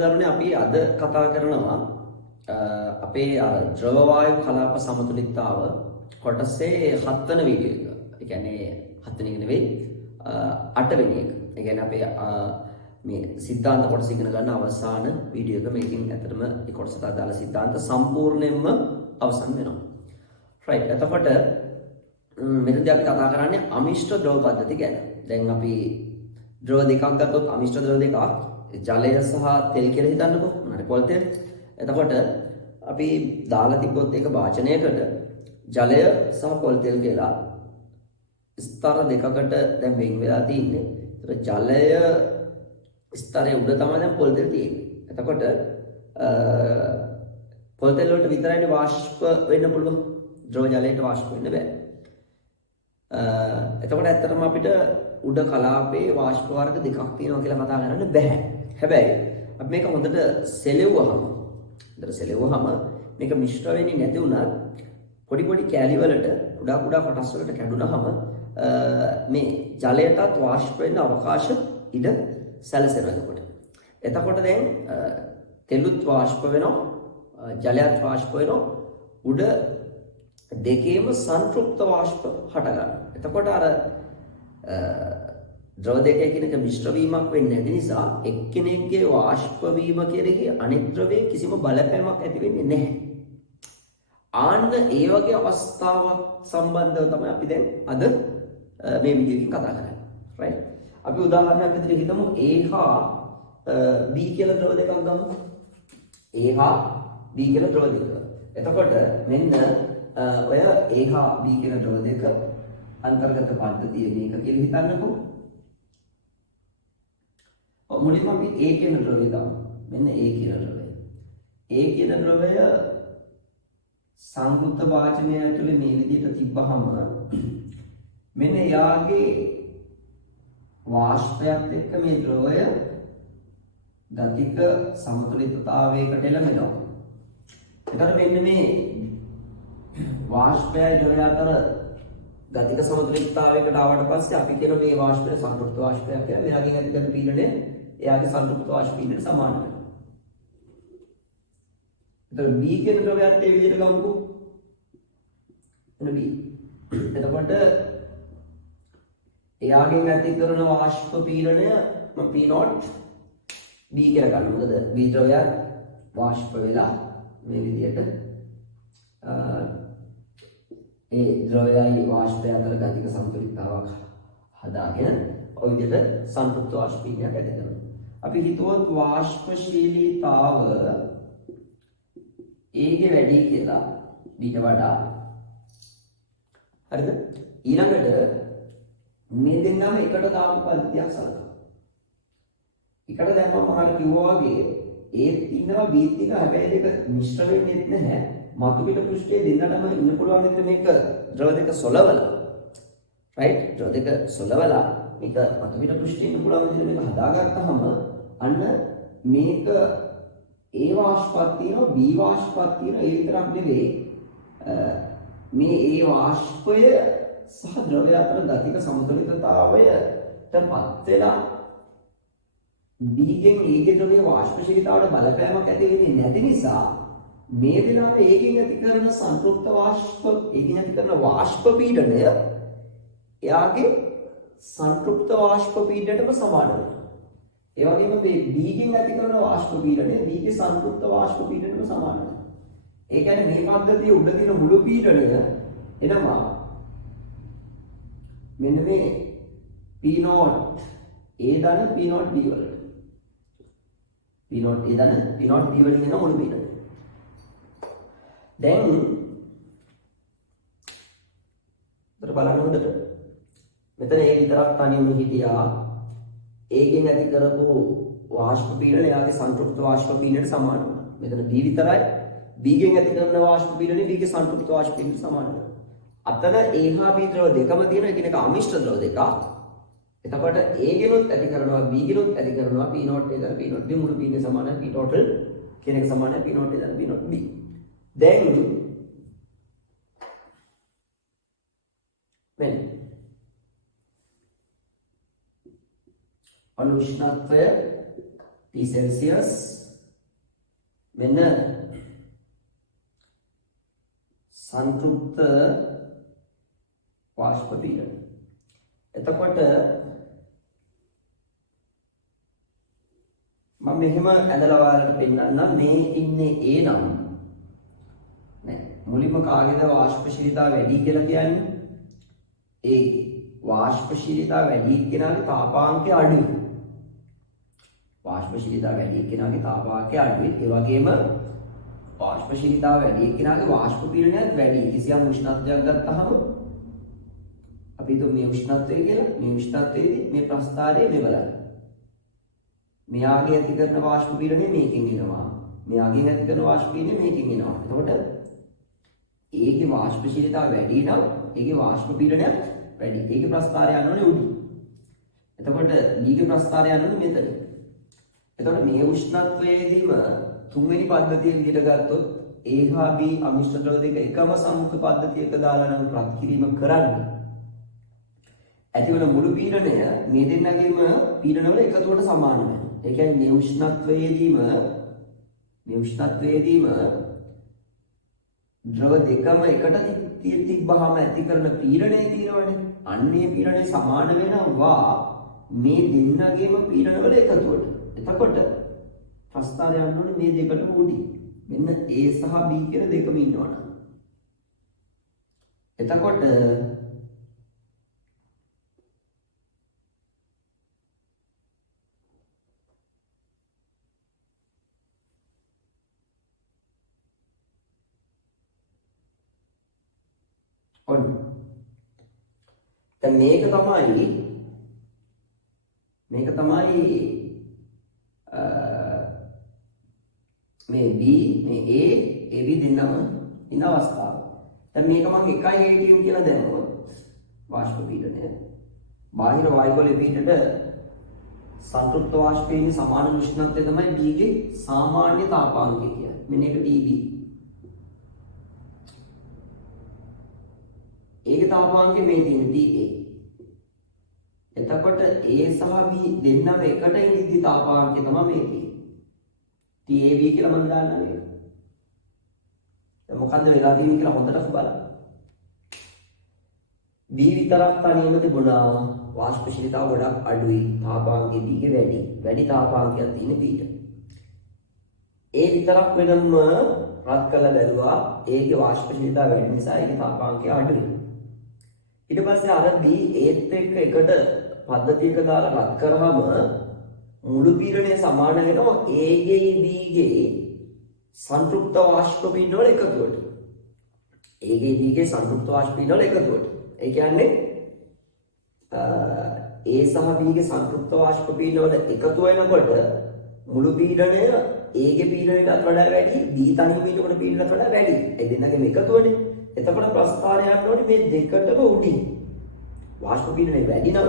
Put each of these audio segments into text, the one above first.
දරුවනේ අපි අද කතා කරනවා අපේ අර ද්‍රව වායු කලාප සමතුලිතතාව කොටසේ 7 වෙනි වීඩියෝ එක. ඒ කියන්නේ 7 වෙනි එක නෙවෙයි 8 වෙනි එක. ඒ කියන්නේ අපේ මේ සිද්ධාන්ත කොටස ඉගෙන ගන්න අවසාන වීඩියෝ එක. මේකෙන් ඇත්තටම මේ කොටසට අදාළ සිද්ධාන්ත සම්පූර්ණයෙන්ම අවසන් වෙනවා. right. එතකොට මෙතනදී අපි කතා කරන්නේ අමිශ්‍ර ද්‍රව පද්ධති ගැන. දැන් අපි ද්‍රව දෙකක් ගත්තොත් අමිශ්‍ර ද්‍රව දෙකක් ජලය සහ තෙල් කියලා හිතන්නකෝ. හරි පොල් තෙල්. එතකොට අපි දාලා තිබ්බොත් ඒක වාචනයකට ජලය සහ පොල් තෙල් කියලා ස්තර දෙකකට දැන් වෙන් වෙලා තියෙන්නේ. ඒතර ජලය ස්තරයේ උඩ තමයි දැන් පොල් තෙල් තියෙන්නේ. එතකොට පොල් තෙල් වලට විතරයිනේ වාෂ්ප වෙන්න පුළුවන්. ද්‍රව ජලයට වාෂ්ප වෙන්න බෑ. එතකොට ඇත්තටම අපිට උඩ කලාපයේ වාෂ්ප වර්ග දෙකක් තියෙනවා කියලා කතා කරන්න බෑ. හැබැයි අපි මේක හොඳට සෙලෙව්වහම මේක මිශ්‍ර වෙන්නේ නැති වුණත් පොඩි පොඩි කැලි වලට කුඩා කුඩා කොටස් වලට කැඩුනහම මේ ජලයටත් වාෂ්ප වෙන්න අවකාශ ඉඩ සැලසෙනවා. එතකොට දැන් තෙලුත් වාෂ්ප වෙනවා ජලයත් වාෂ්ප වෙනවා උඩ දෙකේම සංතෘප්ත වාෂ්ප හට ගන්නවා. එතකොට අර ද්‍රව දෙකේ කෙනෙක් මිශ්‍ර වීමක් වෙන්නේ නැති නිසා එක්කෙනෙක්ගේ වාෂ්ප වීම කෙරෙහි අනෙක් ද්‍රවයේ කිසිම බලපෑමක් ඇති වෙන්නේ නැහැ. ආන්න ඒ වගේ අවස්ථාවක් සම්බන්ධව තමයි අපි දැන් අද මේ වීඩියෝ එකෙන් කතා කරන්නේ. right. අපි උදාහරණයක් විදිහට හිතමු A හා B කියලා ද්‍රව දෙකක් ගමු. A හා B කියලා ද්‍රව දෙක. එතකොට මෙන්න ඔය A හා B කියන ද්‍රව දෙක අන්තර්ගත පද්ධතිය මේක කියලා හිතන්නකෝ. මුලින්ම අපි A කියන ද්‍රවය ගමු. මෙන්න A කියන ද්‍රවය. A කියන ද්‍රවය සංකෘත වාචනය ඇතුලේ මේ විදිහට තිබ්බහම මෙන්න යාගේ වාෂ්පයත් එක්ක මේ ද්‍රවය ගතික සමතුලිතතාවයකට එළඹෙනවා. එතකොට මෙන්න මේ වාෂ්පයයි ද්‍රවය අතර ගතික සමතුලිතතාවයකට ආවට පස්සේ අපි කියන මේ වාෂ්පය සංතෘප්ත වාෂ්පයක් කියලා. මෙයාගෙන් ඇති කරන පීඩනය එයාගේ සංතෘප්ත වාෂ්ප පීඩනයට සමාන වෙනවා. එතකොට B කියන ද්‍රවයත් ඒ විදිහට ගමුකෝ. එන B. එතකොට එයාගෙන් ඇති කරන වාෂ්ප පීඩනය P0 B කියලා ගන්න. මොකද B ද්‍රවය වාෂ්ප වෙලා මේ විදිහට ඒ ද්‍රවයයි වාෂ්පය අතර ගතික සමතුලිතතාවක් හදාගෙන ඔය විදිහට සංතෘප්ත වාෂ්ප පීඩනයක් ඇති කරනවා. අපි හිතුවොත් වාෂ්පශීලීතාව A ගේ වැඩි කියලා B ට වඩා. හරිද? ඊළඟට මේ දෙන්නම එකට දාපු පද්ධතියක් සලකනවා. එකට දැම්මම මහර කිව්වා වගේ ඒත් ඉන්නවා Bත් ඉන්නවා හැබැයි දෙක මිශ්‍ර වෙන්නේ නැහැ. මතු පිට පෘෂ්ඨයේ දෙන්නටම ඉන්න පුළුවන් විදිහට මේක ද්‍රව දෙක සොලවලා right ද්‍රව දෙක සොලවලා මේක මතු පිට පෘෂ්ඨයේ ඉන්න පුළුවන් විදිහට මේක හදාගත්තාම අන්න මේක A වාෂ්පයක් තියෙනවා B වාෂ්පයක් තියෙනවා ඒ විතරක් නෙවෙයි මේ A වාෂ්පය සහ ද්‍රවය අතර ගතික සමතුලිතතාවයටපත් වෙලා B ගෙන් A ගේ ද්‍රවයේ වාෂ්පශීලීතාවට බලපෑමක් ඇති වෙන්නේ නැති නිසා මේ වෙලාවේ ඒකෙන් ඇති කරන සංතෘප්ත වාෂ්ප ඒකෙන් ඇති කරන වාෂ්ප පීඩනය එයාගේ සංතෘප්ත වාෂ්ප පීඩනයටම සමාන වෙනවා. ඒ වගේම මේ B ගෙන් ඇති කරන වාෂ්ප පීඩනය B ගේ සංතෘප්ත වාෂ්ප පීඩනයටම සමාන වෙනවා. ඒ කියන්නේ මේ පද්ධතියේ උඩ තියෙන මුළු පීඩනය එනවා මෙන්න මේ P0 A ධන P0 D වලට. P0 A ධන P0 D වලින් එන මුළු පීඩනය. දැන් බලන්න හොඳට මෙතන A විතරක් තනියම හිටියා. A ගෙන් ඇති කරපු වාෂ්ප පීඩනය යාගේ සංතෘප්ත වාෂ්ප පීඩනයට සමාන වෙනවා. මෙතන B විතරයි B ගෙන් ඇති කරන වාෂ්ප පීඩනය B ගේ සංතෘප්ත වාෂ්ප පීඩනයට සමාන වෙනවා. අතන A හා B ද්‍රව දෙකම තියෙන එකිනෙක අමිශ්‍ර ද්‍රව දෙකක්. එතකොට A ගෙනුත් ඇති කරනවා B ගෙනුත් ඇති කරනවා P0 A දාලා P0 B මුළු පීඩනය සමානයි P total කියන එක සමානයි P0 A දාලා P0 B. දැන් මෙන්න අණු උෂ්ණත්වය T Celsius මෙන්න සංතෘප්ත වාෂ්ප පීඩනය. එතකොට මම මෙහෙම ඇදලා ඔයාලට පෙන්නන්නම්. මේ ඉන්නේ A නම් නෑ මුලින්ම කාගේද වාෂ්පශීලීතාව වැඩි කියලා කියන්නේ? A වාෂ්පශීලීතාව වැඩි කෙනාගේ තාපාංකය අඩුයි. වාෂ්පශීලීතාව වැඩි කෙනාගේ තාපාංකය අඩුයි. ඒ වගේම වාෂ්පශීලීතාව වැඩි කෙනාගේ වාෂ්ප පීඩනයත් වැඩි. කිසියම් උෂ්ණත්වයක් ගත්තාම අපි හිතමු මේ උෂ්ණත්වය කියලා. මේ උෂ්ණත්වයේදී මේ ප්‍රස්ථාරය මේ බලන්න. මෙයාගේ ඇති කරන වාෂ්ප පීඩනය මේකෙන් එනවා. මෙයාගේ ඇති කරන වාෂ්ප පීඩනය මේකෙන් එනවා. එතකොට ඒකේ වාෂ්පශීලීතාව වැඩි නම් ඒකේ වාෂ්ප පීඩනයත් වැඩි. ඒකේ ප්‍රස්ථාරය යනෝනේ උඩින්. එතකොට ඊගේ ප්‍රස්ථාරය යනෝනේ මෙතන. එතකොට මේ උෂ්ණත්වයේදීම තුන්වෙනි පද්ධතිය විදිහට ගත්තොත් A හා B අමිශ්‍ර ද්‍රව දෙක එකම සම්මුඛ පද්ධතියක දාලා නම් ප්‍රතික්‍රියාව කරන්නේ. ඇතිවන මුළු පීඩනය මේ දෙන්නගේම පීඩනවල එකතුවට සමාන වෙනවා. ඒ කියන්නේ මේ උෂ්ණත්වයේදීම ද්‍රව දෙකම එකට තිබ්බහම ඇති කරන පීඩනය තියෙනවනේ. අන්නේ පීඩනය සමාන වෙනවා මේ දෙන්නගේම පීඩනවල එකතුවට. එතකොට ප්‍රස්ථාරය යන්න ඕනේ මේ දෙකටම උඩින්. මෙන්න A සහ B කියන දෙකම ඉන්නවනේ. එතකොට ඔන්න. දැන් මේක තමයි මේ B මේ A AB දෙන්නම ඉන්න අවස්ථාව. දැන් මේක මම 1 atm කියලා දැම්මොත් වාෂ්ප පීඩනය බාහිර වායුවල පිටට සංතෘප්ත වාෂ්පයේ සමාන උෂ්ණත්වය තමයි B ගේ සාමාන්‍ය තාපාංකය කියන්නේ. මෙන්න ඒක TB. ඒකේ තාපාංකය මේ තියෙන TA. එතකොට A සහ B දෙන්නම එකට ඉඳි තාපාංකය තමයි මේකේ. TAB කියලා මම දාන්නම් මේක. දැන් මොකද්ද වෙලා තියෙන්නේ කියලා හොඳට බලන්න. B විතරක් තනියම තිබුණා වාෂ්පශීලීතාව ගොඩක් අඩුයි. තාපාංකය B ගේ වැඩි. වැඩි තාපාංකයක් තියෙන B-ට. A විතරක් වෙනම රත් කළා බැලුවා. ඒකේ වාෂ්පශීලීතාව වැඩි නිසා ඒකේ තාපාංකය අඩුයි. ඊට පස්සේ අර B ඒත් එක්ක එකට පද්ධතියක දාලා රත් කරාම මුළු පීඩනය සමාන වෙනවා A ගේ B ගේ සංතෘප්ත වාෂ්ප පීඩනවල එකතුවට. A ගේ B ගේ සංතෘප්ත වාෂ්ප පීඩනවල එකතුවට. ඒ කියන්නේ A සහ B ගේ සංතෘප්ත වාෂ්ප පීඩනවල එකතු වෙනකොට මුළු පීඩනය A ගේ පීඩනයටත් වඩා වැඩි, B තනියම ඊට පීඩනයටත් වඩා වැඩි. ඒ දෙන්නගේම එකතුවනේ. එතකොට ප්‍රස්ථාරය යන්න ඕනේ මේ දෙකටම උඩින්. වාෂ්ප පීඩනය වැඩි නම්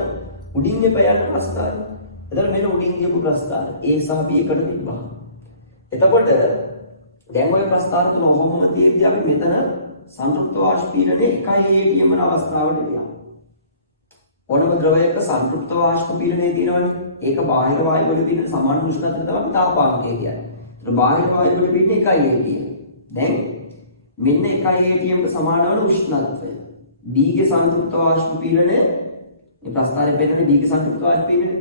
උඩින් එපා යන ප්‍රස්ථාරය. එතකොට මෙන්න උඩින් ගියපු ප්‍රස්ථාරය A සහ B එකට තිබ්බා. එතකොට දැන් ওই ප්‍රස්ථාර තුන ඔහොමම තියෙද්දි අපි මෙතන සංතෘප්ත වාෂ්ප පීඩනය 1 atm වෙන අවස්ථාවට ගියා. ඕනම ද්‍රවයක සංතෘප්ත වාෂ්ප පීඩනය තියෙනවනේ. ඒක බාහිර වායු වල පීඩන සමාන උෂ්ණත්වය තමයි තාපාංකය කියන්නේ. ඒතර බාහිර වායු වල පීඩන 1 atm. දැන් මෙන්න 1 atm ට සමාන වන උෂ්ණත්වය. B ගේ සංතෘප්ත වාෂ්ප පීඩනය මේ ප්‍රස්ථාරයෙන් පෙන්නන්නේ B ගේ සංතෘප්ත වාෂ්ප පීඩනය.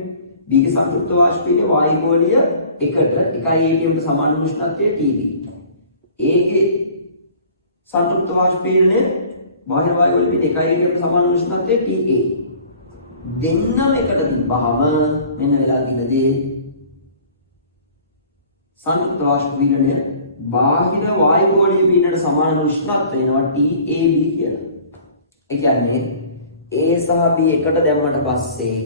B ගේ සංතෘප්ත වාෂ්ප පීඩනය වායු ගෝලීය එකට 1 atm ට සමාන උෂ්ණත්වය TB. A ගේ සංතෘප්ත වාෂ්ප පීඩනය බාහිර වායු වල පීඩන 1 atm ට සමාන උෂ්ණත්වය TA. දෙන්නම එකට තිබ්බහම මෙන්න වෙලා තියෙන දේ සංතෘප්ත වාෂ්ප පීඩනය බාහිර වායු ගෝලීය පීඩනයට සමාන උෂ්ණත්වය වෙනවා TAB කියලා. ඒ කියන්නේ A සහ B එකට දැම්මට පස්සේ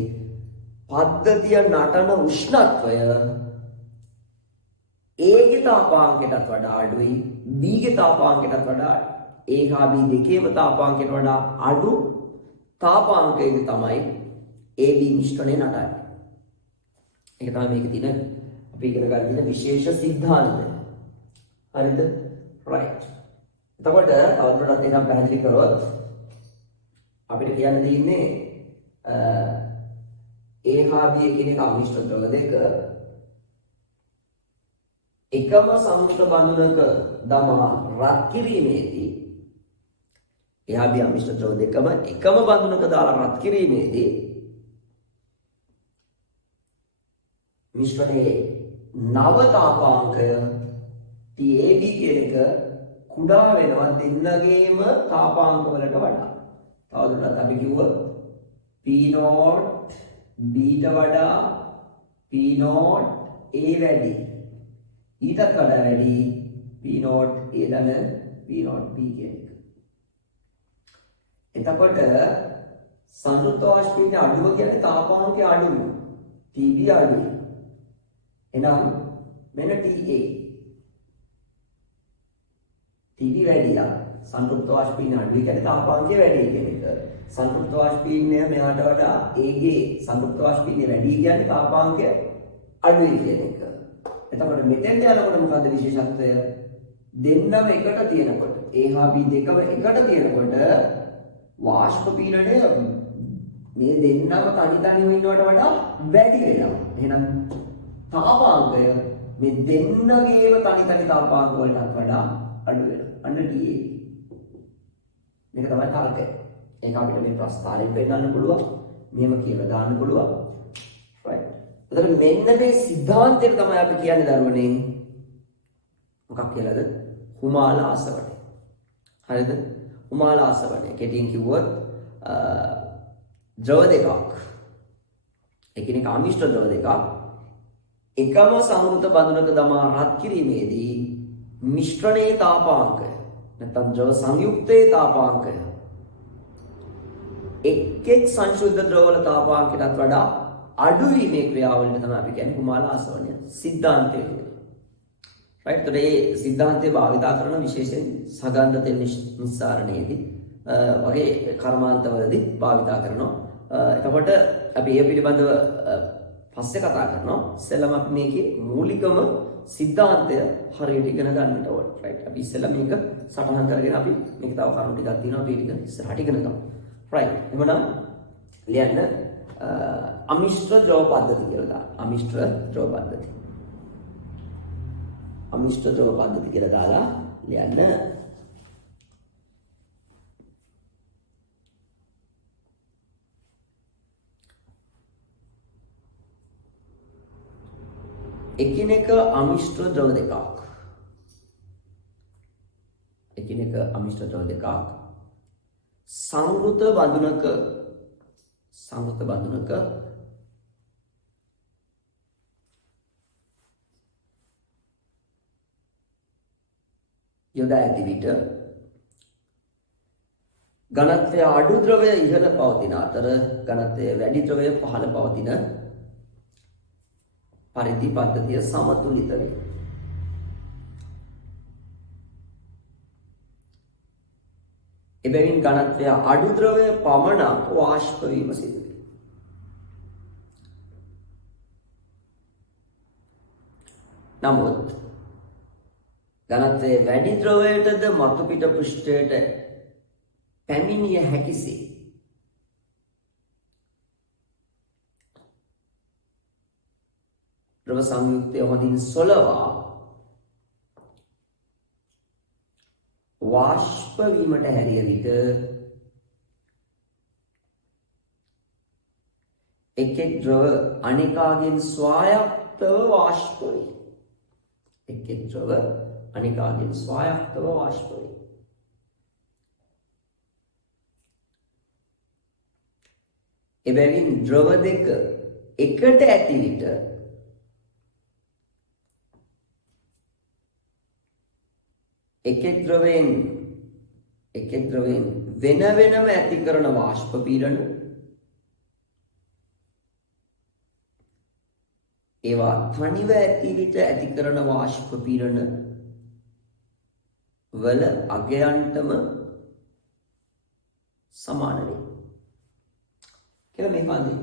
පද්ධතිය නටන උෂ්ණත්වය A ගේ තාපාංකයටත් වඩා අඩුයි B ගේ තාපාංකයටත් වඩා අඩුයි. A හා B දෙකේම තාපාංකයට වඩා අඩු තාපාංකයක තමයි AB මිශ්‍රණය නටන්නේ. ඒක තමයි මේකේ තියෙන අපි ඉගෙන ගන්න තියෙන විශේෂ સિદ્ધාන්තය. හරිද? right. එතකොට තවදුරටත් එනම් පැහැදිලි කරොත් අපිට කියන්න තියෙන්නේ A හා B කියන එක අමිශ්‍ර ද්‍රව දෙක එකම සංයුක්ත බන්ධනක දමා රත් කිරීමේදී එහා බියා මිශ්‍ර ද්‍රව දෙකම එකම බන්ධනක දාලා රත් කිරීමේදී මිශ්‍රණයේ නව තාපාංකය TAB කියන එක කුඩා වෙනවා දෙන්නගේම තාපාංක වලට වඩා. තවදුරටත් අපි කිව්වොත් P0 B ට වඩා P0 A වැඩි. ඊටත් වඩා වැඩි P0 A දන P0 B කියන එක. එතකොට සංයුක්ත වාෂ්පීය අඩුව කියන්නේ තාපාංකය අඩුව. TB අඩුව. එහෙනම් මෙන්න TA TB වැඩිලා සංයුක්ත වාෂ්පීය අඩුව කියන්නේ තාපාංකය වැඩි කියන එක. සංයුක්ත වාෂ්පීය මෙහාට වඩා A ගේ සංයුක්ත වාෂ්පීය වැඩි කියන්නේ තාපාංකය අඩුයි කියන එක. එතකොට මෙතෙන් යනකොට මොකද්ද විශේෂත්වය? දෙන්නම එකට තියෙනකොට A හා B දෙකම එකට තියෙනකොට වාෂ්ප පීඩනය මේ දෙන්නම තනි තනිව ඉන්නවට වඩා වැඩි වෙනවා. එහෙනම් තාපාංකය මේ දෙන්නගේම තනි තනි තාපාංක වලට වඩා අඩු වෙනවා. අන්න TA. මේක තමයි තර්කය. ඒක අපිට මේ ප්‍රස්තාරයෙන් පෙන්නන්න පුළුවන්. මෙහෙම කියලා දාන්න පුළුවන්. right. එතකොට මෙන්න මේ સિદ્ધාන්තය තමයි අපි කියන්නේ දරුවනේ. මොකක් කියලාද? හුමාල ආසවණය. හරිද? හුමාල ආසවණය. කෙටියෙන් කිව්වොත් ද්‍රව දෙකක්. එකිනෙක අමිශ්‍ර ද්‍රව දෙකක් එකම සංවෘත බඳුනක දමා රත් කිරීමේදී මිශ්‍රණයේ තාපාංකය නැත්නම් ද්‍රව සංයුක්තයේ තාපාංකය එක් සංශුද්ධ ද්‍රවවල තාපාංකයටත් වඩා අඩු වීමේ ක්‍රියාවලිය තමයි අපි කියන්නේ හුමාල ආසවණය සිද්ධාන්තය කියලා. right. ඒතකොට මේ සිද්ධාන්තය භාවිත කරන විශේෂයෙන් සගන්ධ තෙල් නිස්සාරණයේදී වගේ කර්මාන්තවලදී භාවිත කරනවා. එතකොට අපි ඒ පිළිබඳව පස්සේ කතා කරනවා. ඉස්සෙල්ලාම අපි මේකේ මූලිකම සිද්ධාන්තය හරියට ඉගෙන ගන්නට ඕන. right. අපි ඉස්සෙල්ලා මේක සටහන් කරගෙන අපි මේක තව කරුණු ටිකක් තියෙනවා අපි ටික ඉස්සරහට ඉගෙන ගමු. right. එhmenan ලියන්න අමිශ්‍ර ද්‍රව පද්ධති කියලා දාන්න. අමිශ්‍ර ද්‍රව පද්ධති. අමිශ්‍ර ද්‍රව පද්ධති කියලා දාලා ලියන්න එකිනෙක අමිශ්‍ර ද්‍රව දෙකක්. එකිනෙක අමිශ්‍ර ද්‍රව දෙකක් සංවෘත බඳුනක යොදා ඇති විට ඝනත්වය අඩු ද්‍රවය ඉහළ පවතින අතර ඝනත්වය වැඩි ද්‍රවය පහළ පවතින පරිදි පද්ධතිය සමතුලිත වේ. එබැවින් ඝනත්වය අඩු ද්‍රවය පමණක් වාෂ්ප වීම සිදු වේ. නමුත් ඝනත්වය වැඩි ද්‍රවයටද මතු පිට පෘෂ්ඨයට පැමිණිය හැකිසේ ද්‍රව සංයුක්තය හොඳින් සොලවා වාෂ්ප වීමට හැරිය විට එක් ද්‍රව අනිකාගෙන් ස්වායත්තව වාෂ්ප වේ. එක් ද්‍රව අනිකාගෙන් ස්වායත්තව වාෂ්ප වේ. එබැවින් ද්‍රව දෙක එකට ඇති විට එක් ද්‍රවයෙන් වෙන වෙනම ඇති කරන වාෂ්ප පීඩන ඒවා තනිව ඇති විට ඇති කරන වාෂ්ප පීඩන වල අගයන්ටම සමාන වේ කියලා මේ පාදේ.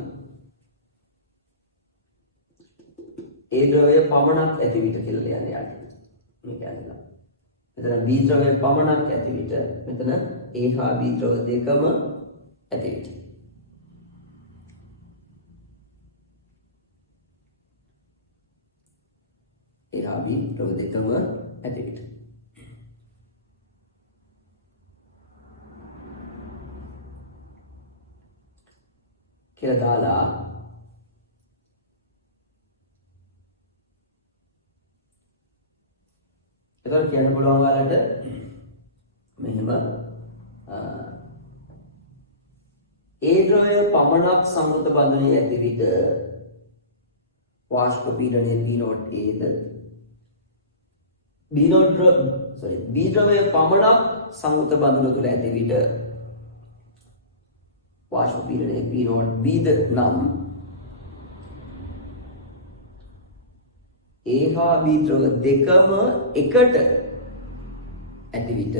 ඒ ද්‍රවය පමණක් ඇති විට කියලා ලියන්නේ යාට. මේ කියන්නේ. මෙතන B ද්‍රවය පමණක් ඇති විට මෙතන A හා B ද්‍රව දෙකම ඇති විට. A හා B ආදී ද්‍රව දෙකම ඇති විට. කියලා දාලා එතකොට කියන්න පුළුවන් ඔයාලට මෙහෙම ඒ ද්‍රවය පමණක් සමෘත බඳුනේ ඇති විට වාෂ්ප පීඩනය P0 Aද B ද්‍රවය පමණක් සංයුත බඳුන තුළ ඇති විට වාෂ්ප පීඩනය P0 Bද නම් A හා B ද්‍රව දෙකම එකට ඇති විට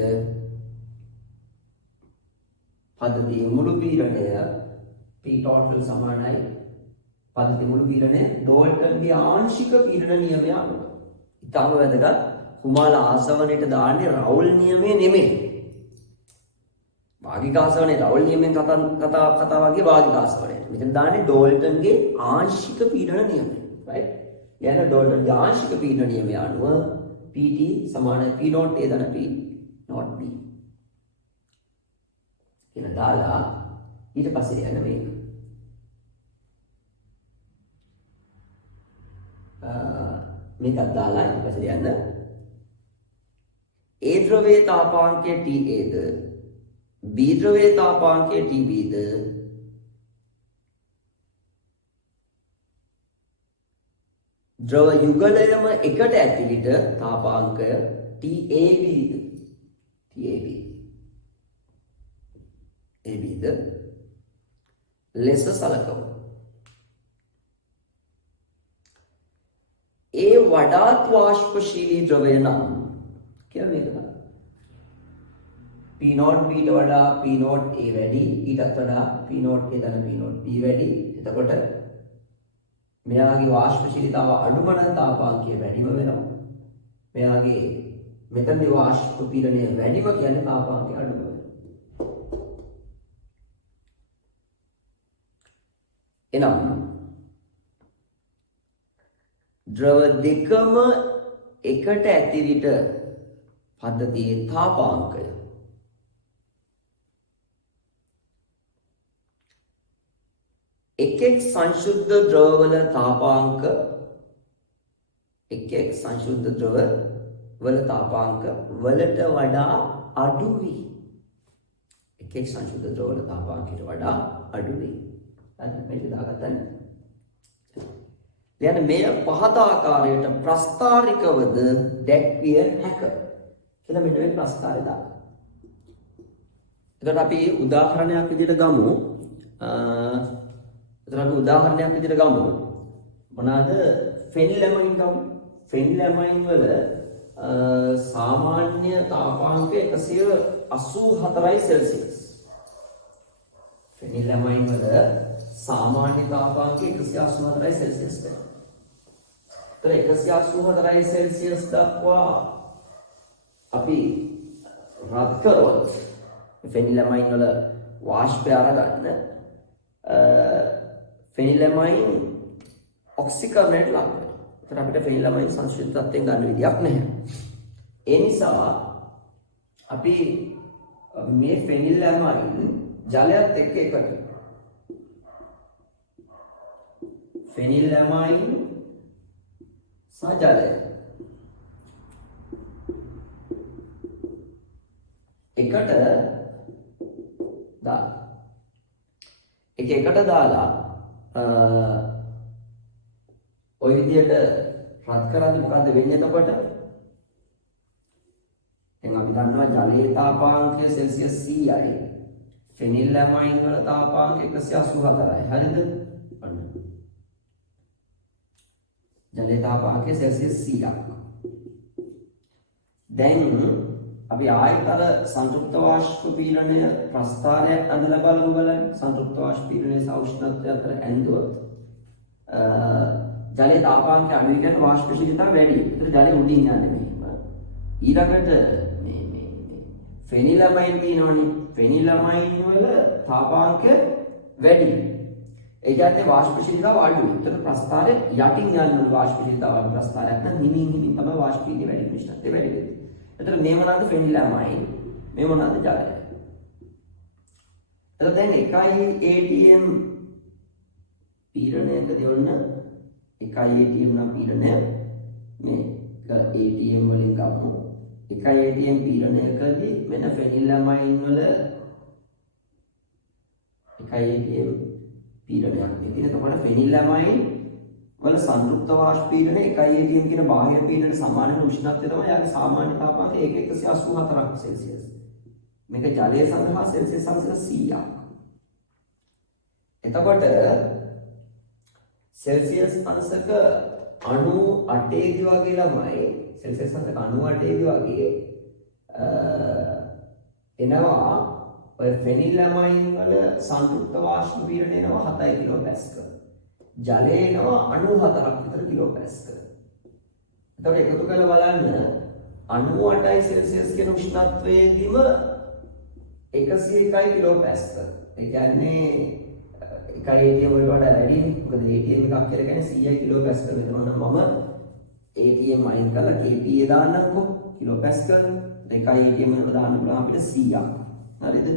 පද්ධතියේ මුළු පීඩනය P total සමානයි පද්ධතියේ මුළු පීඩනය ඩෝල්ටන්ගේ ආංශික පීඩන නියමය අනුව. ඊටම වැදගත් කුමාල ආසවණයට දාන්නේ රවුල් නියමය නෙමෙයි. භාගික ආසවණේ රවුල් නියමයෙන් කතා වගේ භාගික ආසවණයට. මෙතන දාන්නේ ඩෝල්ටන්ගේ ආංශික පීඩන නියමය. right? යන ඩෝල්ටන්ගේ ආංශික පීඩන නියමය අනුව PT සමානයි P0 A ධන P0 B. කියලා දාලා ඊට පස්සේ යන මේක. මේකත් දාලා ඊට පස්සේ යන්න. A ද්‍රවයේ තාපාංකය TAද B ද්‍රවයේ තාපාංකය TBද ද්‍රව යුගලයම එකට ඇති විට තාපාංකය TABද ලෙස සලකමු. ඒ වඩාත් වාෂ්පශීලී ද්‍රවය නම් කියලා මේක තමයි. P0 Bට වඩා P0 A වැඩි, ඊටත් වඩා P0 A ධන P0 B වැඩි. එතකොට මෙයාගේ වාෂ්පශීලීතාව අඩුම නම් තාපාංකය වැඩිම වෙනවා. මෙයාගේ මෙතනදී වාෂ්ප පීඩනය වැඩිම කියන්නේ තාපාංකය අඩුම වෙනවා. එනම් ද්‍රව දෙකම එකට ඇති විට පද්ධතියේ තාපාංකය එක් සංශුද්ධ ද්‍රවවල තාපාංක සංශුද්ධ ද්‍රවවල තාපාංක වලට වඩා අඩු වී එක් සංශුද්ධ ද්‍රවවල තාපාංකයට වඩා අඩු වී මේක දාගත්තනේ. දැන් මේ පහත ආකාරයට ප්‍රස්ථාරිකවද දැක්විය හැක කියලා මෙන්න මේ ප්‍රස්ථාරය දාන්න. එතකොට අපි උදාහරණයක් විදිහට ගමු. මොනවාද? ෆෙනිලැමයින් ගමු. ෆෙනිලැමයින් වල සාමාන්‍ය තාපාංකය 184යි සෙල්සියස්. ෆෙනිලැමයින් වල सामान्य तापांक 184 सेल्सियस पे तर 184 सेल्सियस दක්වා අපි රත් කරොත් ෆෙනිලැමයින් වල වාෂ්පය අරගන්න ෆෙනිලැමයින් ඔක්සිකරණයට ලක් වෙනවා. ඒතර අපිට ෆෙනිලැමයින් සංශ්ලිත තත්ත්වයෙන් ගන්න විදියක් නැහැ. ඒ නිසා අපි මේ ෆෙනිලැමයින් ජලයත් එක්ක එකට ෆෙනිලැමයින් සහ ජලය එකට දාලා ඔය විදිහට රත් කරද්දී මොකද්ද වෙන්නේ එතකොට? දැන් අපි දන්නවා ජලයේ තාපාංකය සෙල්සියස් 100යි. ෆෙනිලැමයින් වල තාපාංකය 184යි. හරිද? ජලයේ තාපාංකය සෙල්සියස් 100ක්. දැන් අපි ආයෙත් අර සංතෘප්ත වාෂ්ප පීඩනය ප්‍රස්ථාරයක් අඳලා බලන්න. සංතෘප්ත වාෂ්ප පීඩනය සහ උෂ්ණත්වය අතර ඇඳුවොත් ජලයේ තාපාංකය අඩු වෙන වාෂ්පශීලීතාව වැඩි. ඒතර ජලය උඩින් යන්නේ මෙහෙම. ඊළඟට මේ ෆෙනිලැමයින් තියෙනවනේ. ෆෙනිලැමයින් වල තාපාංකය වැඩි. ඒ කියන්නේ වාෂ්පශීලීතාව අඩුයි. ඒතර ප්‍රස්ථාරයේ යටින් යන වාෂ්පශීලීතාව අඩු ප්‍රස්ථාරයක් නම් හිමින් තමයි වාෂ්පීය වැඩි මිශ්‍රත්වය වැඩි වෙන්නේ. ඒතර මේ මොනවාද ෆෙනිලැමයින් මේ මොනවාද ජලය. එතකොට දැන් එකයි ATM පීඩනයකදී ඔන්න එකයි ATM නම් පීඩනය මේ ATM වලින් ගමු. එකයි ATM පීඩනයකදී වෙන ෆෙනිලැමයින් වල එකයි ATM පීඩනයක් නේ. එතකොට ෆෙනිලැමයින් වල සංතෘප්ත වාෂ්පීඩනය එකයි ATM කියන බාහිර පීඩනයට සමාන වෙන උෂ්ණත්වය තමයි යාගේ සාමාන්‍ය තාපමානය 184ක් සෙල්සියස්. මේක ජලය සඳහා සෙල්සියස් අංශක 100ක්. එතකොට සෙල්සියස් අංශක 98 දී වගේ ළමයි සෙල්සියස් අංශක 98 දී වගේ එනවා ඔය ෆෙනිලැමයින් වල සංතෘප්ත වාෂ්ප පීඩනය එනවා 7 කිලෝපැස්කල්. ජලය එනවා 94ක් විතර කිලෝපැස්කල්. එතකොට එකතු කරලා බලන්න 98 සෙල්සියස් කියන උෂ්ණත්වයේදීම 101 කිලෝපැස්කල්. ඒ කියන්නේ එකයි ATM වලට වඩා වැඩිනේ. මොකද ATM එකක් කියලා කියන්නේ 100 කිලෝපැස්කල් විතර. මම ATM අයින් කරලා kPa දාන්නම්කෝ කිලෝපැස්කල්. එකයි ATM වලට දාන්න පුළුවන් අපිට 100ක්. හරිද?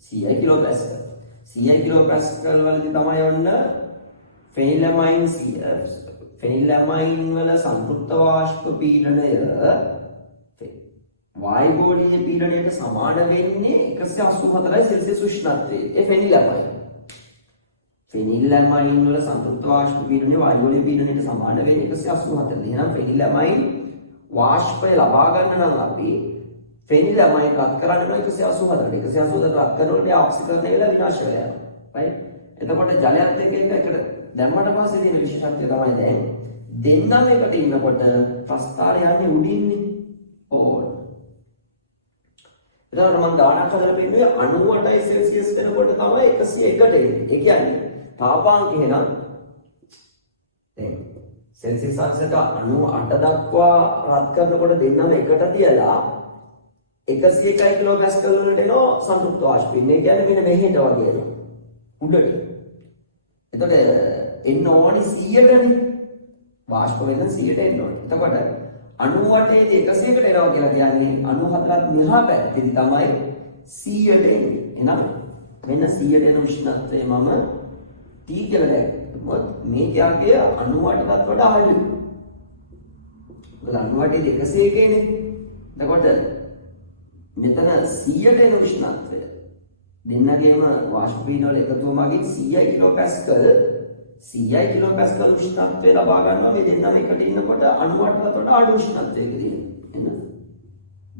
100 කිලෝපැස්කල්. 100 කිලෝපැස්කල් වලදී තමයි ඔන්න ෆෙනිලැමයින් වල සංතෘප්ත වාෂ්ප පීඩනය වායු ගෝලීය පීඩනයට සමාන වෙන්නේ 184 සෙල්සියස් උෂ්ණත්වයේ. ඒ ෆෙනිලැමයින් වල සංතෘප්ත වාෂ්ප පීඩනය වායු ගෝලීය පීඩනයට සමාන වෙන්නේ 184. එහෙනම් ෆෙනිලැමයින් වාෂ්පය ලබා ගන්න නම් අපි ෆෙනිලැමයින් රත් කරන්න ඕන 184. 184 රත් කරනකොට ඔක්සිකරණය වෙලා විනාශ වෙලා යනවා. right? එතකොට ජලයත් එක්ක එකට දැම්මට පස්සේ තියෙන විශේෂත්වය තමයි දැන් දෙන්නම එකට ඉන්නකොට ප්‍රස්ථාරය යන්නේ උඩින්නේ. ඕන. එතකොට මම දානක් හදලා පෙන්නන්නේ 98 සෙල්සියස් වෙනකොට තමයි 101ට එන්නේ. ඒ කියන්නේ තාපාංකය නම් දැන් සෙල්සියස් අංශක 98 දක්වා රත් කරනකොට දෙන්නම එකට තියලා 101 කිලෝපැස්කල් වලට එනවා සංතෘප්ත වාෂ්පය. ඒ කියන්නේ මෙන්න මෙහෙට වගේ එනවා. උඩට. එතකොට එන්න ඕනි 100ටනේ. වාෂ්ප වේගන 100ට එන්න ඕනි. එතකොට 98 දී 100කට එනවා කියලා කියන්නේ 94ක් මෙහා පැත්තේදී තමයි 100ට එන්නේ. එහෙනම් මෙන්න 100ට එන උෂ්ණත්වය මම T කියලා දැක්කොත් මේ ත්‍යාගය 98කට වඩා අඩුයි. මොකද 98 දී 101 නේ. එතකොට මෙතන 100ට එන උෂ්ණත්වය දෙන්නගේම වාෂ්ප පීඩන වල එකතුව මගින් 100 කිලෝපැස්කල් උෂ්ණත්වය ලබා ගන්නවා. මේ දෙන්නම එකට ඉන්නකොට 98කට වඩා අඩු උෂ්ණත්වයකදී එන්න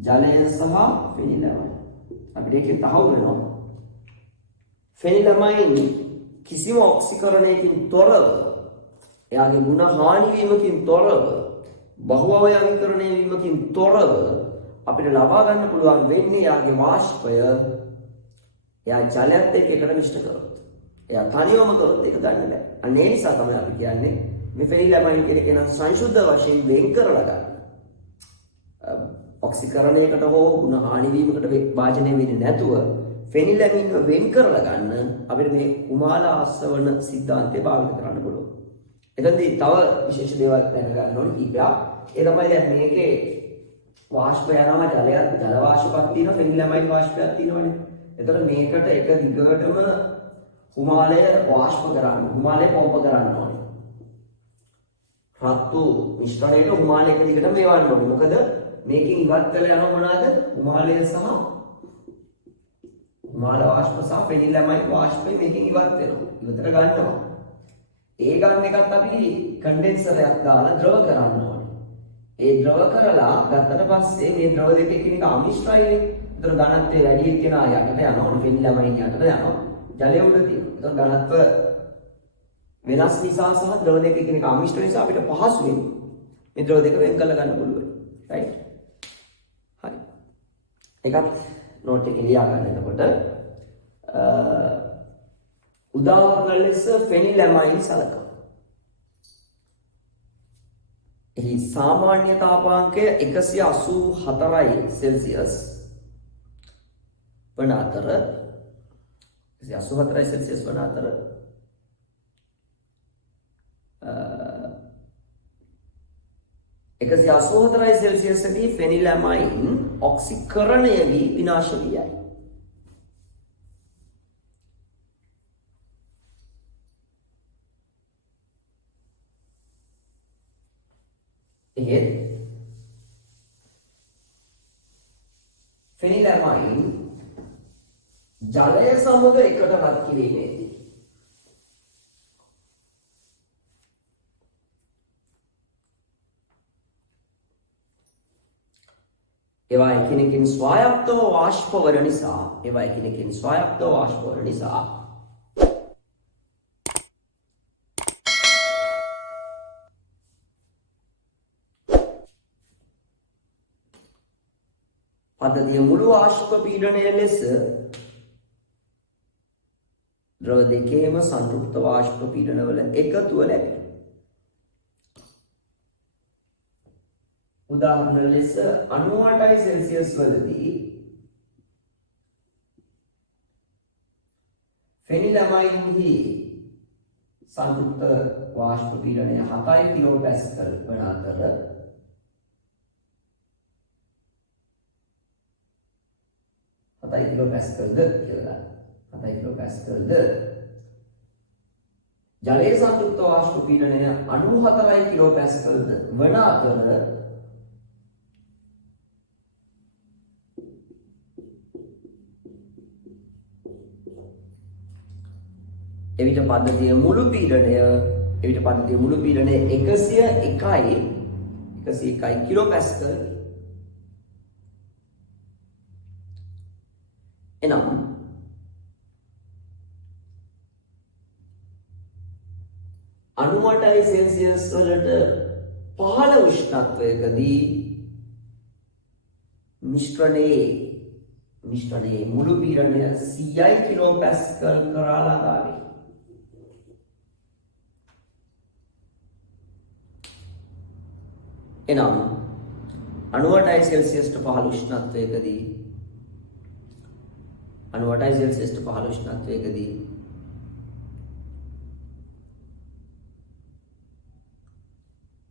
ජලය සහ ෆෙනිලැමයින් අපිට ඒකෙන් තහවුරු වෙනවා. ෆෙනිලැමයින් කිසිම ඔක්සිකරණයකින් තොරව එයාගේ ගුණ හානි වීමකින් තොරව බහුවවයවීකරණය වීමකින් තොරව අපිට ලබා ගන්න පුළුවන් වෙන්නේ එයාගේ වාෂ්පය එයා ජලයත් එක්ක එකට මිශ්‍ර කරොත්. එයා තනියම කරොත් ඒක ගන්න බෑ. අන්න ඒ නිසා තමයි අපි කියන්නේ මේ ෆෙනිලැමයින් කියන එක නම් සංශුද්ධ වශයෙන් වෙන් කරලා ගන්න. ඔක්සිකරණයකට හෝ ගුණ හානි වීමකට වාජනය වෙන්නේ නැතුව ෆෙනිලැමයින්ව වෙන් කරලා ගන්න අපිට මේ කුමාල ආශ්‍රවණ සිද්ධාන්තය භාවිත කරන්න පුළුවන්. එතනදී තව විශේෂ දේවල් දැනගන්න ඕනේ කීපයක්. ඒ තමයි දැන් මේකේ වාෂ්ප යනවා ජල වාෂ්පයක් තියෙනවා ෆෙනිලැමයින් වාෂ්පයක් තියෙනවනේ. එතකොට මේකට එක දිගටම කුමාලය වාෂ්ප කරන්න කුමාලය පොම්ප කරන්න ඕනේ. රත්තු මිශ්‍රණයට කුමාලය එක දිගටම මේවන්න ඕනේ. මොකද මේකෙන් ඉවත් කරලා යනවා මොනවාද? කුමාලය සහ කුමාල වාෂ්ප සහ ෆෙනිලැමයින් වාෂ්පය මේකෙන් ඉවත් වෙනවා. ඉවතට ගන්නවා. ඒ ගන්න එකත් අපි කන්ඩෙන්සරයක් දාලා ද්‍රව කරන්න ඕනේ. ඒ ද්‍රව කරලා ගත්තට පස්සේ මේ ද්‍රව දෙක එකිනෙක අමිශ්‍රයිනේ. ඒතර ඝනත්වය වැඩි එක්කෙනා යටට යනවා. ෆෙනිලැමයින් යටට යනවා. ජලය උඩ තියෙනවා. ඒතර ඝනත්ව වෙනස් නිසා සහ ද්‍රව දෙක එකිනෙක අමිශ්‍ර නිසා අපිට පහසුවෙන් මේ ද්‍රව දෙක වෙන් කරලා ගන්න පුළුවන්. රයිට්? හරි. ඒකත් නෝට් එකේ ලියා ගන්න. එතකොට උදාහරණ ලෙස ෆෙනිලැමයින් සලකමු. එහි සාමාන්‍ය තාපාංකය 184 සෙල්සියස් වන අතර 184 සෙල්සියස් වන අතර 184 සෙල්සියස්දී ෆෙනිලැමයින් ඔක්සිකරණය වී විනාශ වී යයි. එහෙත් ෆෙනිලැමයින් ජලය සමග එකට රත් කිරීමේදී ඒවා එකිනෙකින් ස්වායත්තව වාෂ්ප වන නිසා පද්ධතිය මුළු වාෂ්ප පීඩනය ලෙස ද්‍රව දෙකේම සංතෘප්ත වාෂ්ප පීඩනවල එකතුව ලැබේ. උදාහරණ ලෙස 98 සෙල්සියස් වලදී ෆෙනිලැමයින්හි සංතෘප්ත වාෂ්ප පීඩනය 7 කිලෝපැස්කල් වන අතර ජලයේ සංතෘප්ත වාෂ්ප පීඩනය 94 කිලෝපැස්කල් වන අතර එවිට පද්ධතිය මුළු පීඩනය 101 කිලෝපැස්කල්. එනම් අනුවටයි සෙල්සියස් වලට පහළ උෂ්ණත්වයකදී මිශ්‍රණයේ මුළු පීඩනය 100 කිලෝපැස්කල් කරා ළඟා වේ. එනම් 98 සෙල්සියස්ට පහළ උෂ්ණත්වයකදී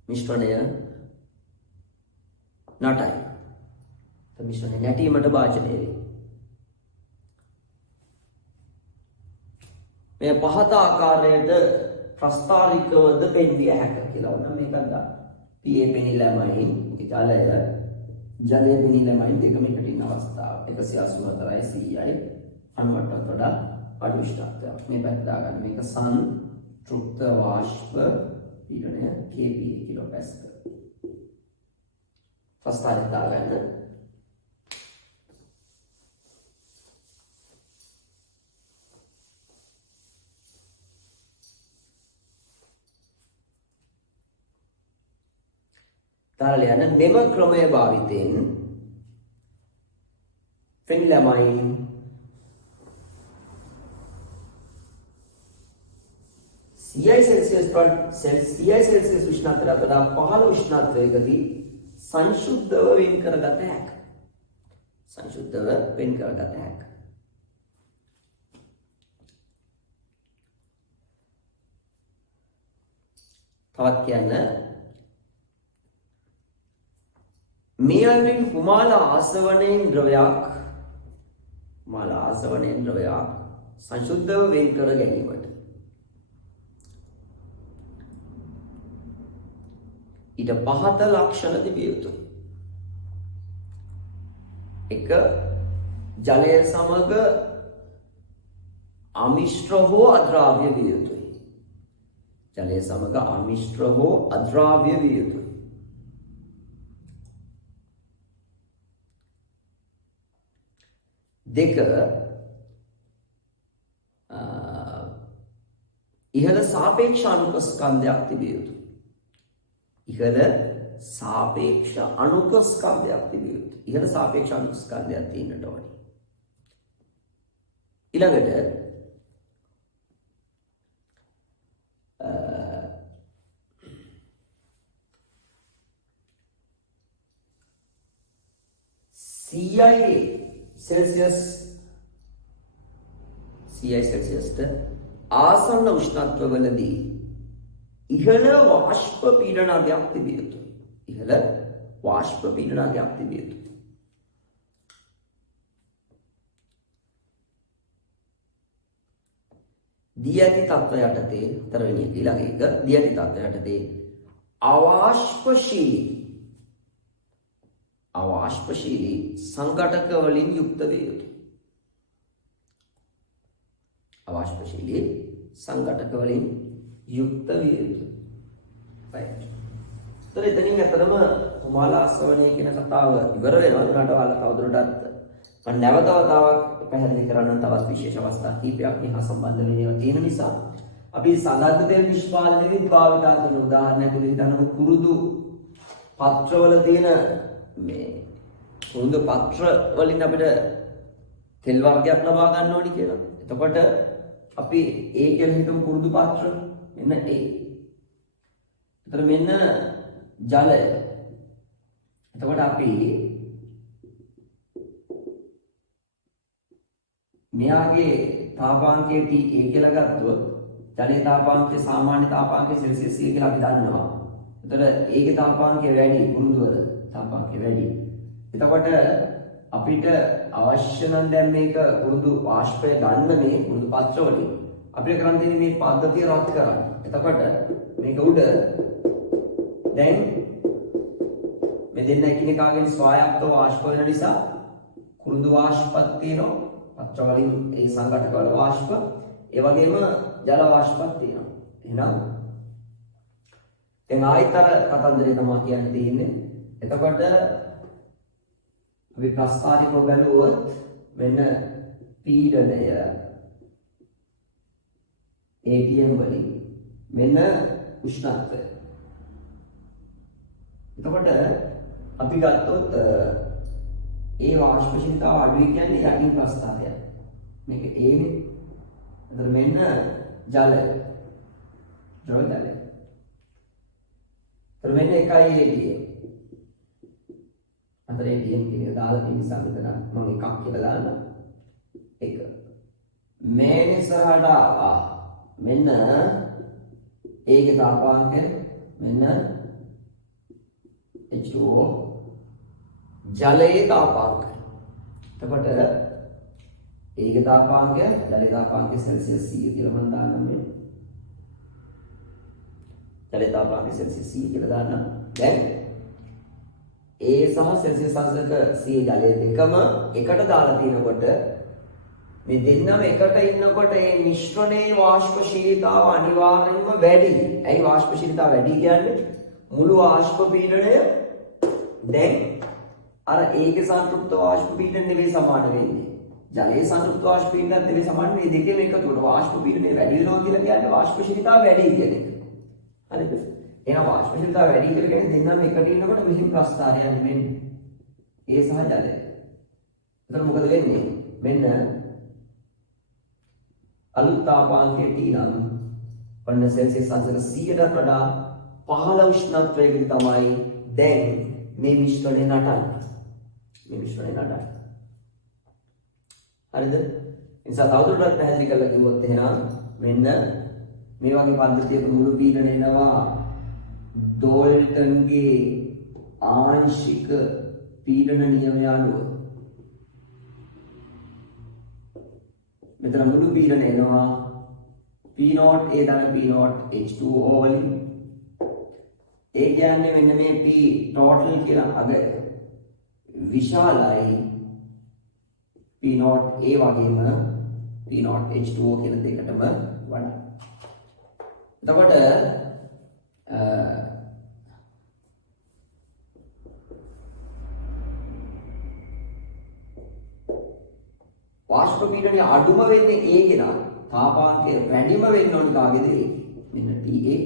මිශ්‍රණය නටයි. මිශ්‍රණය නැටීමට භාජනය වේ. මේ පහත ආකාරයට ප්‍රස්තාවිකවද පෙන්විය හැක කියලා වුණා මේකක් ගන්න. PA ෆෙනිලැමයින් ජලය ෆෙනිලැමයින් දෙකම එකට ඉන්න අවස්ථාව 184යි 100යි 98ට වඩා අඩු උෂ්ණත්වයක්. මේ පැත්ත දාගන්න. මේක සංතෘප්ත වාෂ්ප පීඩනය kPa කිලෝපැස්කල්. ප්‍රස්තාරයක් දාගන්න. තරල යන මෙම ක්‍රමය භාවිතයෙන් ෆෙනිලැමයින් සෙල්සියස් උෂ්ණත්වයට වඩා පහළ උෂ්ණත්වයකදී සංශුද්ධව වෙන් කරගත හැකියි. තවත් කියන්න මේ අයුරින් කුමාල ආසවණයෙන් ද්‍රවයක් සංශුද්ධව වෙන් කර ගැනීමට ඊට පහත ලක්ෂණ තිබිය යුතුයි. එක ජලය සමග අමිශ්‍ර හෝ අද්‍රාව්‍ය විය යුතුයි. දෙක ඉහළ සාපේක්ෂ අණුක ස්කන්ධයක් තිබිය යුතුයි. ඉහළ සාපේක්ෂ අණුක ස්කන්ධයක් තියෙන්නට ඕනේ. ඊළඟට සෙල්සියස්ට ආසන්න උෂ්ණත්වවලදී ඉහළ වාෂ්ප පීඩනයක් තිබිය යුතුයි. ඉහළ වාෂ්ප පීඩනයක් තිබිය යුතුයි. දී ඇති තත්ත්ව යටතේ හතරවෙනි එක ඊළඟ එක දී ඇති තත්ත්ව යටතේ අවාෂ්පශීලී සංඝටක වලින් යුක්ත වේ යුතුයි. අවාෂ්පශීලී සංඝටක වලින් යුක්ත වේ යුතුයි. right. ඒතර එතනින් ඇත්තටම කුමාලාශ්‍රවණය කියන කතාව ඉවර වෙනවා. ඊට ඔයාලා කවුරුටත් මම නැවත වතාවක් පැහැදිලි කරන්න තවත් විශේෂ අවස්ථා කීපයක් මෙහා සම්බන්ධ වෙනවා තියෙන නිසා අපි සඳහන් තෙල් නිෂ්පාදනයේදී භාවිතා කරන උදාහරණයක් විදිහට හිතන්නකො කුරුදු පත්‍රවල තියෙන මේ කුරුදු පත්‍ර වලින් අපිට තෙල් වර්ගයක් ලබා ගන්න ඕනි කියලා. එතකොට අපි ඒ කියලා හිතමු කුරුදු පත්‍ර මෙන්න ඒ. එතකොට මෙන්න ජලය. එතකොට අපි මෙයාගේ තාපාංකය T A කියලා ගත්තොත් ජලයේ තාපාංකය සාමාන්‍ය තාපාංකය සෙල්සියස් 100 කියලා අපි දන්නවා. එතකොට ඒකේ තාපාංකය වැඩි කුරුදු වල තාපාංකය වැඩි. එතකොට අපිට අවශ්‍ය නම් දැන් මේක කුරුදු වාෂ්පය ගන්න මේ කුරුදු පත්‍ර වලින් අපිට කරන්න තියෙන්නේ මේ පද්ධතිය රත් කරන්න. එතකොට මේක උඩ දැන් මේ දෙන්න එකිනෙකාගෙන් ස්වායත්තව වාෂ්ප වෙන නිසා කුරුදු වාෂ්පත් තියෙනවා. පත්‍ර වලින් ඒ සංඝටක වල වාෂ්ප ඒ වගේම ජල වාෂ්පත් තියෙනවා. එහෙනම් දැන් ආයතර කතන්දරේ තමයි කියන්න තියෙන්නේ. එතකොට අපි ප්‍රස්තාරිකව බැලුවොත් මෙන්න පීඩනය ATM වලින් මෙන්න උෂ්ණත්වය. එතකොට අපි ගත්තොත් ඒ වාෂ්පශීලතාව අඩුයි කියන්නේ යටින් ප්‍රස්ථාරය. මේක A නේ. එතකොට මෙන්න ජලය. ජල ජලය. එතකොට මෙන්න එකයි ATM. අතර ATM කියන එක දාලා තියෙන නිසා මෙතන මම එකක් කියලා දාන්න. එක. මේ ඉස්සරහට මෙන්න ඒකේ තාපාංකය මෙන්න H2O ජලයේ තාපාංකය. එතකොට ඒකේ තාපාංකය ජලයේ තාපාංකය සෙල්සියස් 100 කියලා මම දාන්නම් මේ. ජලයේ තාපාංකය සෙල්සියස් 100 කියලා දාන්නම්. දැන් ඒ සහ සෙල්සියස් අංශක 100 ජලය දෙකම එකට දාලා තිනකොට මේ දෙන්නම එකට ඉන්නකොට මේ මිශ්‍රණයේ වාෂ්පශීලීතාව අනිවාර්යෙන්ම වැඩි. ඇයි වාෂ්පශීලීතාව වැඩි කියන්නේ? මුළු වාෂ්ප පීඩනය දැන් අර ඒකේ සංතෘප්ත වාෂ්ප පීඩන නෙවෙයි සමාන වෙන්නේ. ජලයේ සංතෘප්ත වාෂ්ප පීඩනත් නෙවෙයි සමාන. මේ දෙකේම එකතුවට වාෂ්ප පීඩනය වැඩි වෙනවා කියලා කියන්නේ වාෂ්පශීලීතාව වැඩි කියන එක. හරිද? එහෙනම් වාෂ්පශීලීතාව වැඩි කියලා කියන්නේ දෙන්නම එකට ඉන්නකොට මෙහි ප්‍රස්ථාරය නෙමෙයි. ඒ සහ ජලය. එතන මොකද වෙන්නේ? මෙන්න අලුත් තාපාංකයේ T නම් ඔන්න සෙල්සියස් අංශක 100ට වඩා පහළ උෂ්ණත්වයකදී තමයි දැන් මේ මිශ්‍රණය නටන්නේ. මේ මිශ්‍රණය නටන්නේ. හරිද? නිසා තවදුරටත් පැහැදිලි කරලා කිව්වොත් එහෙනම් මෙන්න මේ වගේ පද්ධතියක මුළු පීඩන එනවා ඩෝල්ටන්ගේ ආංශික පීඩන නියමය අනුව. මෙතන මුළු පීඩන එනවා P0 A ධන P0 H2O වලින්. ඒ කියන්නේ මෙන්න මේ P total කියලා අග විශාලයි P0 A වගේම P0 H2O කියන දෙකටම වඩා. එතකොට වාෂ්ප පීඩනය අඩුම වෙන්නේ A කෙනා තාපාංකය වැඩිම වෙන්න ඕනි කාගේද A. මෙන්න TA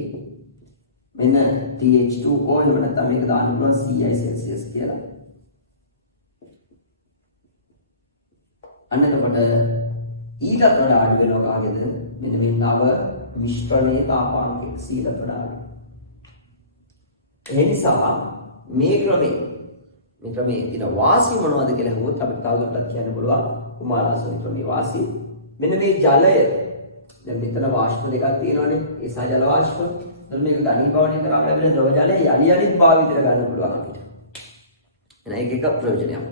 මෙන්න TH2O එහෙම නැත්නම් මේක දාන්න පුළුවන් CI සෙල්සියස් කියලා. අන්න එතකොට ඊට වඩා අඩු වෙනවා කාගේද? මෙන්න මේ නව මිශ්‍රණයේ තාපාංකය 100ට වඩා අඩු. ඒ නිසා මේ ක්‍රමේ තියෙන වාසිය මොනවද කියලා අහුවොත් අපිට තවදුරටත් කියන්න පුළුවන් කුමාරාශ්‍රම ක්‍රමයේ වාසිය. මෙන්න මේ ජලය දැන් මෙතන වාෂ්ප දෙකක් තියෙනවානේ. ඒ සහ ජල වාෂ්ප. ඒතර මේක ඝනීභවණය කරාම ලැබෙන ද්‍රව ජලය යලි යලිත් භාවිතයට ගන්න පුළුවන් අපිට. එහෙනම් ඒක එක ප්‍රයෝජනයක්.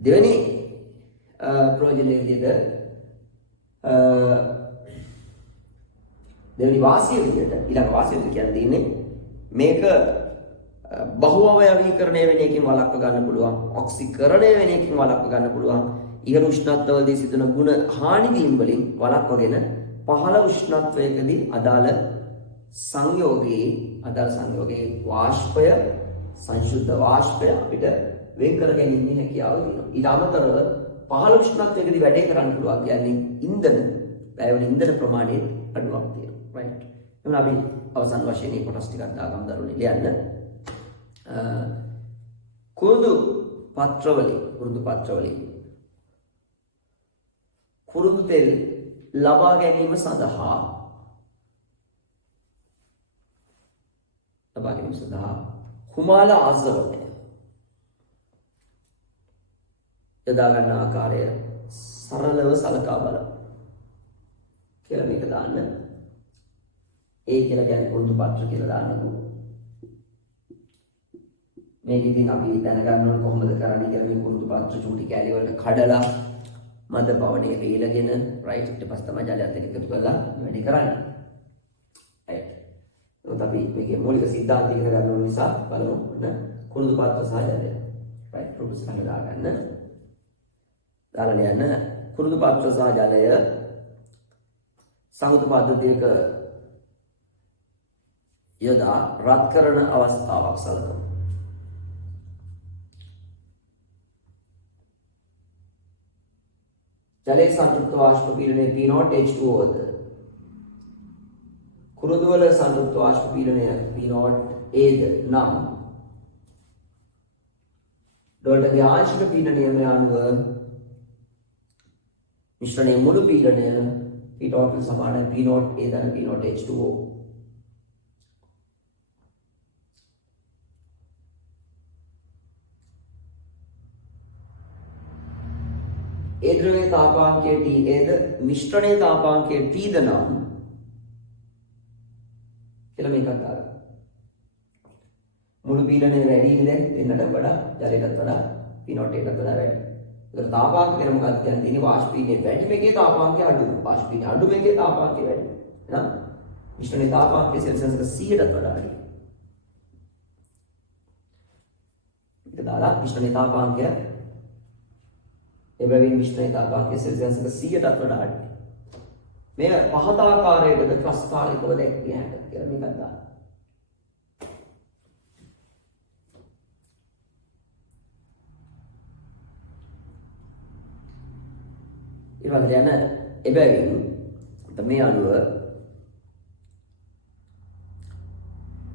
දෙවෙනි ප්‍රයෝජනයේ විදිහට දෙවෙනි වාසිය විදිහට ඊළඟ වාසිය විදිහට කියන්න තියෙන්නේ මේක බහුඅවයවීකරණය වෙන එකකින් වළක්ව ගන්න පුළුවන්, ඔක්සිකරණය වෙන එකකින් වළක්ව ගන්න පුළුවන්, ඉහළ උෂ්ණත්වවලදී සිදුවන ගුණ හානි වීම වලින් වළක්වගෙන පහළ උෂ්ණත්වයකදී අදාළ සංයෝගයේ වාෂ්පය, සංශුද්ධ වාෂ්පය අපිට වෙන් කර ගැනීමේ හැකියාව තියෙනවා. ඊට අමතරව පහළ උෂ්ණත්වයකදී වැඩේ කරන්න පුළුවන් කියන්නේ ඉන්ධන, වැය වෙන ඉන්ධන ප්‍රමාණය අඩුවක් තියෙනවා. රයිට්. එහෙනම් අපි අවසන් වශයෙන් මේ කොටස් ටිකක් දාගමු දරුවනේ ලියන්න. කුරුදු පත්‍රවලින් කුරුදු තෙල් ලබා ගැනීම සඳහා කුමාල ආසවණය යොදා ගන්න ආකාරය සරලව සලකා බලමු කියලා මේක දාන්න. ඒ කියලා කියන්නේ කුරුදු පත්‍ර කියලා දාන්නකෝ. මේක ඉතින් අපි දැනගන්න ඕනේ කොහොමද කරන්නේ කියලා. මේ කුරුදු පත්‍ර චූටි කැලි වලට කඩලා මද බවණේ වේලගෙන රයිට් ඊට පස්සේ තමයි ජලයත් එක්ක එකතු කරලා වැඩි කරන්නේ. රයිට්. ඒත් අපි මේකේ මූලික සිද්ධාන්තය ඉගෙන ගන්න ඕන නිසා බලමු කුරුදු පත්‍ර සහ ජලය. රයිට් ප්‍රොපස් එක දාගන්න. දාලා යන්න කුරුදු පත්‍ර සහ ජලය සංයුත පද්ධතියක යොදා රත් කරන අවස්ථාවක් සලකමු. ජලයේ සංතෘප්ත වාෂ්ප පීඩනය P0 H2O ද කුරුදු වල සංතෘප්ත වාෂ්ප පීඩනය P0 A ද නම් ඩෝල්ටන්ගේ ආංශික පීඩනයම අනුව මිශ්‍රණයේ මුළු පීඩනය P total සමානයි P0 A ධන P0 H2O. ඒ ද්‍රවයේ තාපාංකය T ද මිශ්‍රණයේ තාපාංකය T ද නම් කියලා මේකක් ගන්න. මුළු පීඩනය වැඩි ඉඳන් දෙන්නට වඩා ජලයටත් වඩා P0 එකකට වඩා වැඩි. ඒතර තාපාංක කියන මොකක්ද කියන්නේ වාෂ්පීකයේ වැඩි මේකේ තාපාංකය අඩු. වාෂ්පීකයේ අඩු මේකේ තාපාංකය වැඩි. එහෙනම් මිශ්‍රණයේ තාපාංකය සෙල්සියස් 100ට වඩා වැඩි. ඒක දාලා මිශ්‍රණයේ තාපාංකය එබැවින් මිශ්‍රණයේ තාපාංකය සෙල්සියස් 100ටත් වඩා අඩුයි. මේ පහත ආකාරයකට ක්‍රස්තාලිකව දැක්විය හැකියි කියලා මේකක් දාන්න. ඊළඟට යන එබැවින් මේ අනුව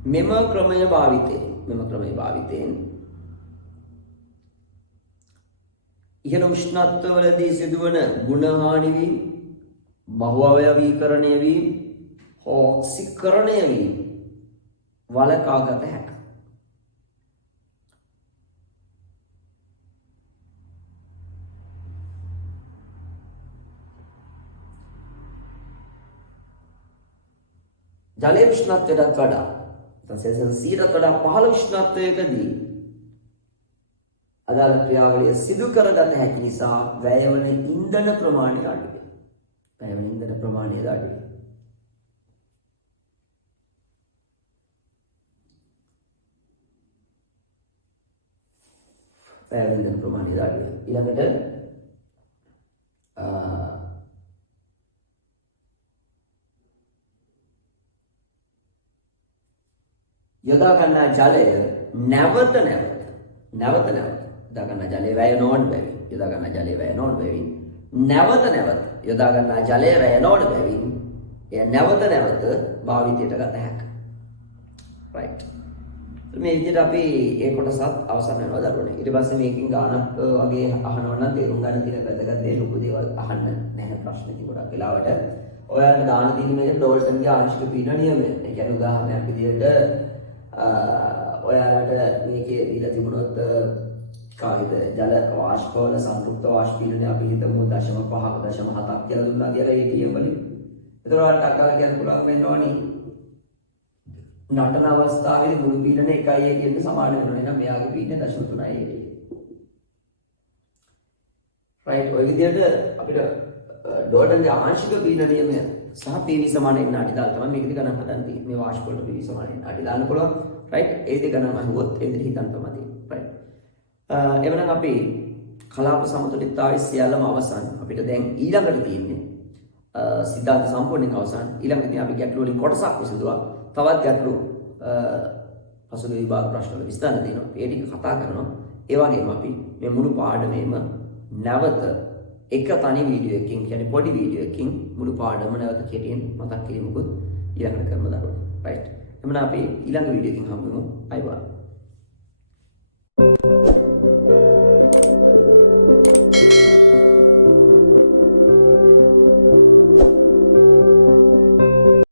මෙම ක්‍රමය භාවිතයෙන් ඉහළ උෂ්ණත්වවලදී සිදුවන ගුණහානි වීම, බහුඅවයවීකරණය වීම, ඔක්සිකරණය වීම වළකාගත හැකියි. ජලයේ උෂ්ණත්වයටත් වඩා සෙල්සියස් 100ට වඩා පහළ උෂ්ණත්වයකදී අදාළ ක්‍රියාවලිය සිදු කරගත හැකි නිසා වැයවන ඉන්ධන ප්‍රමාණය අඩුයි. වැයවන ඉන්ධන ප්‍රමාණය අඩුයි. වැයවන ඉන්ධන ප්‍රමාණය අඩුයි. ඊළඟට යොදා ගන්නා ජලය නැවත යොදා ගන්නා ජලය වැය නොවන බැවින් යොදා ගන්නා ජලය වැය නොවන බැවින් නැවත යොදා ගන්නා ජලය වැය නොවන බැවින් එය නැවත භාවිතයට ගත හැකියි. රයිට්. මේ විදිහට අපි ඒ කොටසත් අවසන් වෙනවා දරුවනේ. ඊට පස්සේ මේකෙන් ගානක් වගේ අහනවා නම් තේරුම් ගන්න තියෙන වැදගත් දේ ලොකු දේවල් අහන්න නැහැ ප්‍රශ්න ඉතින් ගොඩක් වෙලාවට. ඔයාලට දාන තියෙන මේක ඩෝල්ටන්ගේ ආංශික පීඩන නියමය. ඒ කියන්නේ උදාහරණයක් විදිහට ඔයාලට මේකේ දීලා තිබුණොත් කායිද ජල වාෂ්පවල සංතෘප්ත වාෂ්ප පීඩනය අපි හිතමු 0.5 0.7ක් කියලා දුන්නා කියලා ATM වලින්. ඒතර ඔයාලට අක්කලා කියන්න පුළුවන් වෙන්න ඕනි නටන අවස්ථාවේදී මුළු පීඩන 1යි කියන සමාන වෙනවා. එහෙනම් මෙයාගේ පීඩන 0.3යි. right ඔය විදිහට අපිට ඩෝල්ටන්ගේ ආංශික පීඩන නියමය සහ PV සමාන n අඩි දාලා තමයි මේකදී ගණන් හදන්න තියෙන්නේ. මේ වාෂ්ප වලට PV සමාන n අඩි දාන්න පුළුවන්. right ඒ දෙක ගණන් අහුවොත් ඒ විදිහට හිතන්න තමයි තියෙන්නේ. right එවනම් අපි කලාප සමතුලිතතාවයේ සියල්ලම අවසන්. අපිට දැන් ඊළඟට තියෙන්නේ සිද්ධාන්ත සම්පූර්ණයෙන් අවසන්. ඊළඟට අපි ගැටළු වලින් කොටසක් විසඳුවා. තවත් ගැටළු පසුගිය විභාග ප්‍රශ්න වල විස්තර දෙනවා. ඒ ටික කතා කරනවා. ඒ වගේම අපි මේ මුළු පාඩමේම නැවත එක තනි වීඩියෝ එකකින් කියන්නේ පොඩි වීඩියෝ එකකින් මුළු පාඩම නැවත කෙටියෙන් මතක් කිරීමකුත් ඊළඟට කරන දරුවෝ. right. එමුනා අපි ඊළඟ වීඩියෝ එකකින් හමු වෙමු. අයවා.